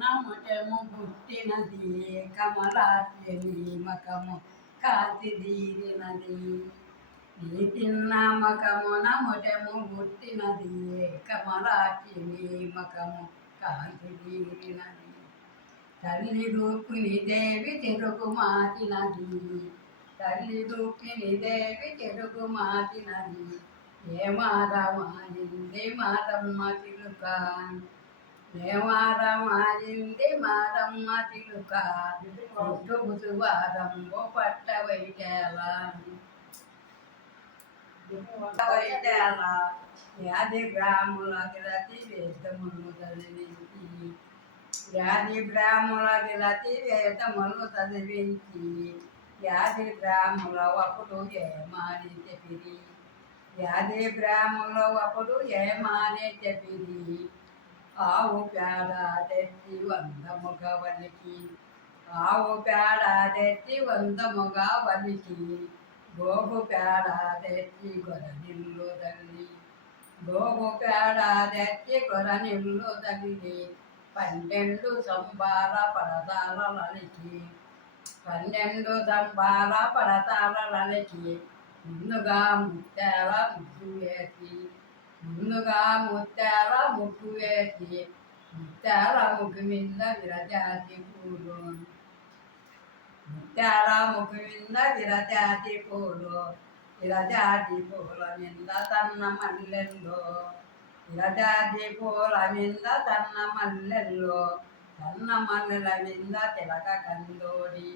నముటము పుట్టినది కమలాత్యని మకము కాంతి దీరినది నీ తిన్నామకము నముటము పుట్టినది కమలాత్యని మకము కాంతి దీరినది తల్లి రూపిణి దేవి తెలుగు మాటినది తల్లి రూపిణి దేవి తెలుగు మాటినది ఏ మారమాయింది మారమ్మ తిలుక ఏ మారమాయింది మారమ్మ తిలుక పుట్టు బుధవారంబో పట్ట వైటేల వ్యాధి గ్రాముల గిరతి వేదములు చదివించి వ్యాధి గ్రాముల గిరతి వేదములు చదివించి వ్యాధి గ్రాముల అప్పుడు ఏమాని చెప్పిరి వ్యాధి గ్రాములో అప్పుడు ఏమాని చెప్పిరి ఆవు పేడ తెచ్చి 100 మగవలికి ఆవు పేడ తెచ్చి 100 మగవలికి గోగు పేడ తెచ్చి గొర్రెనిల్లు తల్లి గోగు పేడ తెచ్చి గొర్రెనిల్లు తల్లి 12 సంబాల పడతాలకి 12 సంబాల పడతాలకి ముందుగా ముత్యాల ముగ్గు వేసి ముందుగా ముత్యాల ముగ్గు వేసి ముత్యాల ముగ్గు మీద విరజాతి పూలు ముత్యాల ముగ్గు మీద విరజాతి పూలు విరజాతి పూల మీద తన్న మల్లెల్లో విరజాతి పూల మీద తన్న మల్లెల్లో తన్న మల్లెల మీద తిలక కందోడి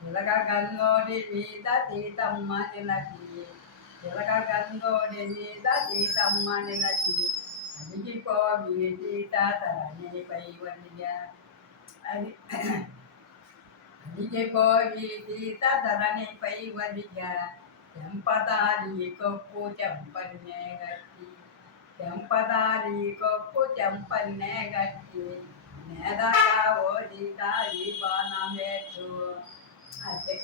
తిలక గంగోడి మీద సీతమ్మ నిలచి తిలక గంగోడి మీద సీతమ్మ నిలచి అడిగిపోయి సీత ధరణిపై వలిగా అడిగిపోయి సీత ధరణిపై వలిగా చెంపదారి కొప్పు చెంపన్నే గట్టి చెంపదారి కొప్పు చెంపన్నే గట్టి నేదగా ఓడి తాయి బాణమేచ్చు అదే